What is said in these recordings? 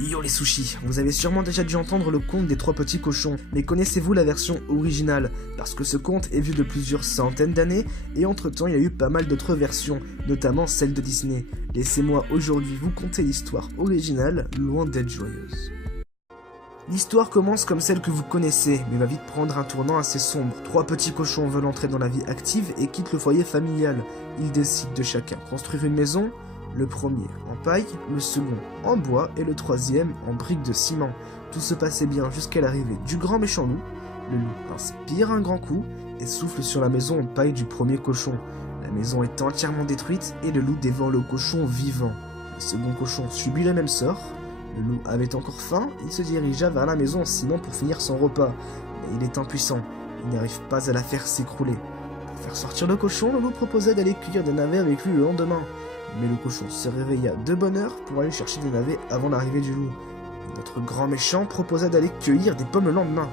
Yo les sushis, vous avez sûrement déjà dû entendre le conte des 3 petits cochons, mais connaissez-vous la version originale? Parce que ce conte est vieux de plusieurs centaines d'années, et entre-temps il y a eu pas mal d'autres versions, notamment celle de Disney. Laissez-moi aujourd'hui vous conter l'histoire originale, loin d'être joyeuse. L'histoire commence comme celle que vous connaissez, mais va vite prendre un tournant assez sombre. 3 petits cochons veulent entrer dans la vie active et quittent le foyer familial. Ils décident de chacun construire une maison, le premier en paille, le second en bois et le troisième en briques de ciment. Tout se passait bien jusqu'à l'arrivée du grand méchant loup. Le loup inspire un grand coup et souffle sur la maison en paille du premier cochon. La maison est entièrement détruite et le loup dévore le cochon vivant. Le second cochon subit le même sort. Le loup avait encore faim, il se dirigea vers la maison en ciment pour finir son repas. Mais il est impuissant, il n'arrive pas à la faire s'écrouler. Pour faire sortir le cochon, le loup proposait d'aller cueillir des navets avec lui le lendemain. Mais le cochon se réveilla de bonne heure pour aller chercher des navets avant l'arrivée du loup. Et notre grand méchant proposa d'aller cueillir des pommes le lendemain.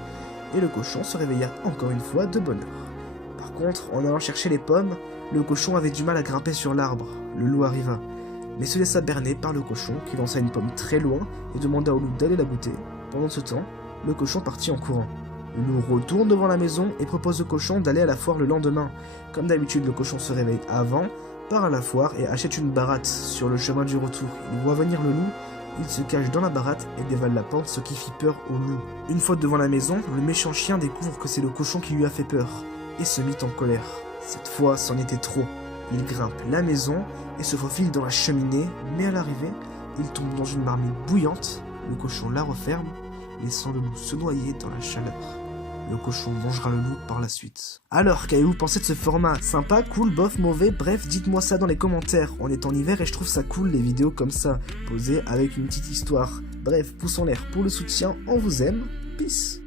Et le cochon se réveilla encore une fois de bonne heure. Par contre, en allant chercher les pommes, le cochon avait du mal à grimper sur l'arbre. Le loup arriva, mais se laissa berner par le cochon qui lança une pomme très loin et demanda au loup d'aller la goûter. Pendant ce temps, le cochon partit en courant. Le loup retourne devant la maison et propose au cochon d'aller à la foire le lendemain. Comme d'habitude, le cochon se réveille avant, part à la foire et achète une baratte. Sur le chemin du retour, il voit venir le loup, il se cache dans la baratte et dévale la pente, ce qui fit peur au loup. Une fois devant la maison, le méchant chien découvre que c'est le cochon qui lui a fait peur et se mit en colère. Cette fois, c'en était trop. Il grimpe la maison et se faufile dans la cheminée, mais à l'arrivée, il tombe dans une marmite bouillante. Le cochon la referme, laissant le loup se noyer dans la chaleur. Le cochon mangera le loup par la suite. Alors, qu'avez-vous pensé de ce format? Sympa, cool, bof, mauvais? Bref, dites-moi ça dans les commentaires. On est en hiver et je trouve ça cool les vidéos comme ça, posées avec une petite histoire. Bref, pouce en l'air pour le soutien, on vous aime, peace.